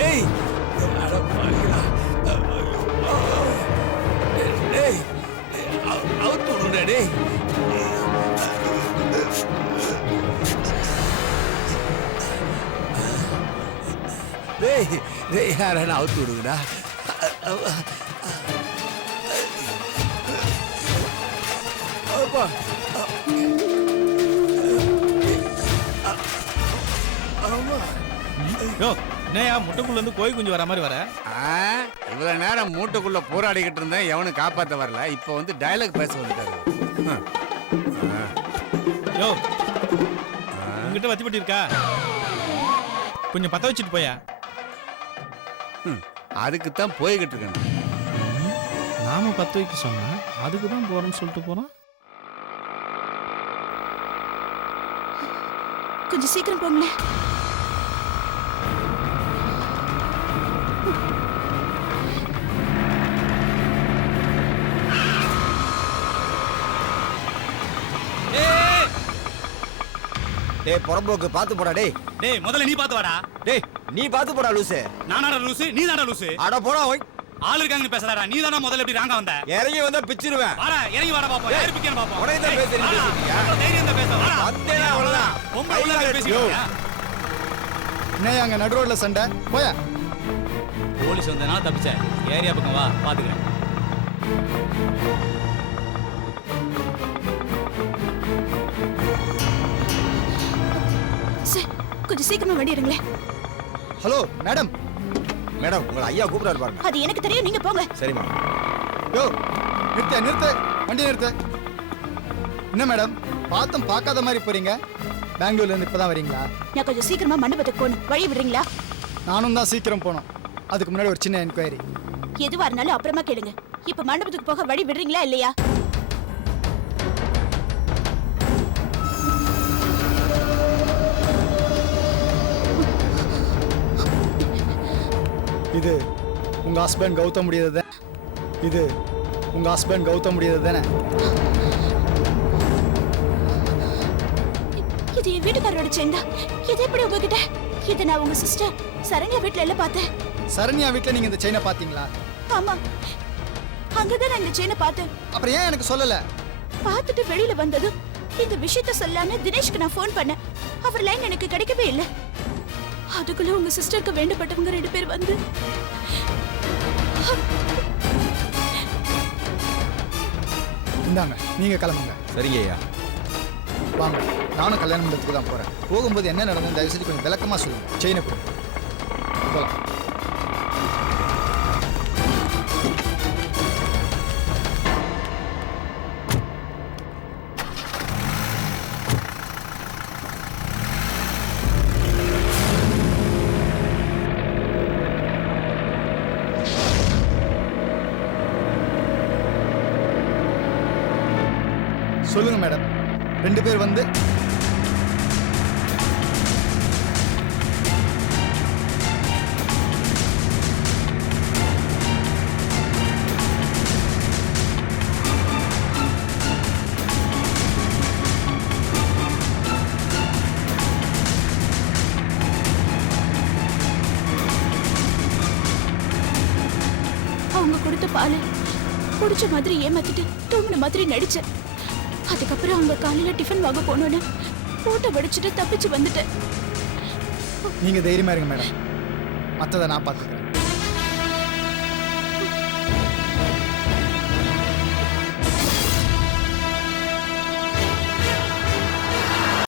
ஏய் அட பாவிகளா. டேய் அவு- அவுத்து விடுங்கடா டேய் டேய் டேய் யாரான அவுத்து விடுங்கடா அப்பா யோ என்னையா முட்டைக்குள்ள இருந்து கோய் குஞ்சு வர மாதிரி வர? ஆ, இவ்வளவு நேரம் மூட்டைக்குள்ள போராடிக்கிட்டு இருந்தேன் எவனும் காப்பாத்த வரல. இப்போ வந்து டயலாக் பேச வந்துட்டாரு. யோ உங்ககிட்ட வத்திப்பட்டி இருக்கா கொஞ்சம் பத்த வச்சுட்டு போயா. அதுக்கு தான் போய்கிட்டு இருக்கேன். நாம பத்த வைக்க சொன்னா அதுக்கு தான் போறோம்னு சொல்லிட்டு போறோம். கொஞ்சம் சீக்கிரம் போங்களேன். டேய் புறம்போக்கு பார்த்து போடா டேய். டேய் முதல்ல நீ பாத்து வாடா. டேய் நீ பார்த்து போடா லூசு. நானாடா லூசு நீ தானடா லூசு. அட போடா ஓய். ஆள் இருக்காங்கன்னு பேசலாடா நீ தானே முதல்ல இப்படி ராங்க வந்த. இறங்கி வந்தா பிச்சிருவேன். வாடா இறங்கி வாடா பாப்போம் யார் பிக்கணும் பாப்போம். உடனே தான் பேசுறீங்க. பேசுறீங்க. தைரியம் தான் பேச வாடா வந்தேனா அவ்வளவுதான். பொம்பளை உள்ள பேசிக்கிறியா என்ன அங்க நடு ரோட்ல சண்டை? போயா. போலீஸ் வந்தனால தப்பிச்ச ஏரியா பக்கம் வா பாத்துக்கிறேன். கொஞ்சம் சீக்கிரமா வண்டி இருங்களேன் ஹலோ மேடம் மேடம் உங்களை ஐயா கூப்பிடாரு பாருங்க. அது எனக்கு தெரியும் நீங்க போங்க. சரிம்மா யோ நிறுத்த நிறுத்து. வண்டி நிறுத்து. என்ன மேடம் பார்த்தும் பார்க்காத மாதிரி போறீங்க? பெங்களூர்ல இருந்து இப்பதான் வரீங்களா? நான் கொஞ்சம் சீக்கிரமா மண்டபத்துக்கு போகணும். வழி விடுறீங்களா? நானும் தான் சீக்கிரம் போனோம் அதுக்கு முன்னாடி ஒரு சின்ன என்கொயரி எதுவா இருந்தாலும் அப்புறமா கேளுங்க. இப்ப மண்டபத்துக்கு போக வழி விடுறீங்களா இல்லையா? இது உங்க ஹஸ்பண்ட் கௌதம் முடியாது இது உங்க ஹஸ்பண்ட் கௌதம் முடியாது தானே? இது என் வீட்டுக்காரரோட செயின் தான். இது எப்படி உங்ககிட்ட? இது நான் உங்க சிஸ்டர் சரண்யா வீட்ல எல்லாம் பார்த்தேன். சரண்யா வீட்டில் நீங்க இந்த செயினை பார்த்தீங்களா? ஆமா. அங்கதான் நான் இந்த செயினை பார்த்தேன். அப்புறம் ஏன் எனக்கு சொல்லலை? பார்த்துட்டு வெளியில வந்ததும் இந்த விஷயத்த சொல்லாம தினேஷ்க்கு நான் ஃபோன் பண்ணேன். அவர் லைன் எனக்கு கிடைக்கவே இல்லை. அதுக்குள்ள உங்க சிஸ்டருக்கு வேண்டப்பட்டவங்க ரெண்டு பேர் வந்து இந்தாங்க நீங்க கிளம்புங்க. சரிங்க ஐயா. வாங்க நானும் கல்யாண மண்டபத்துக்கு தான் போறேன். போகும்போது என்ன நடந்தது தயவு செஞ்சு கொஞ்சம் விளக்கமா சொல்லுங்க. செயினை கொடுங்க. போலாம். சொல்லுங்க மேடம். ரெண்டு பேர் வந்து அவங்க கொடுத்த பாலு குடிச்ச மாதிரி ஏமாத்திட்டு தூங்கின மாதிரி நடிச்சேன். அதுக்கப்புறம் அவங்க காலையில டிஃபன் வாங்க போனோன்னு போட்டோ வடிச்சுட்டு தப்பிச்சு வந்துட்டேன். நீங்க தைரியமா இருங்க மேடம். மற்றதை நான் பார்த்துக்கிறேன்.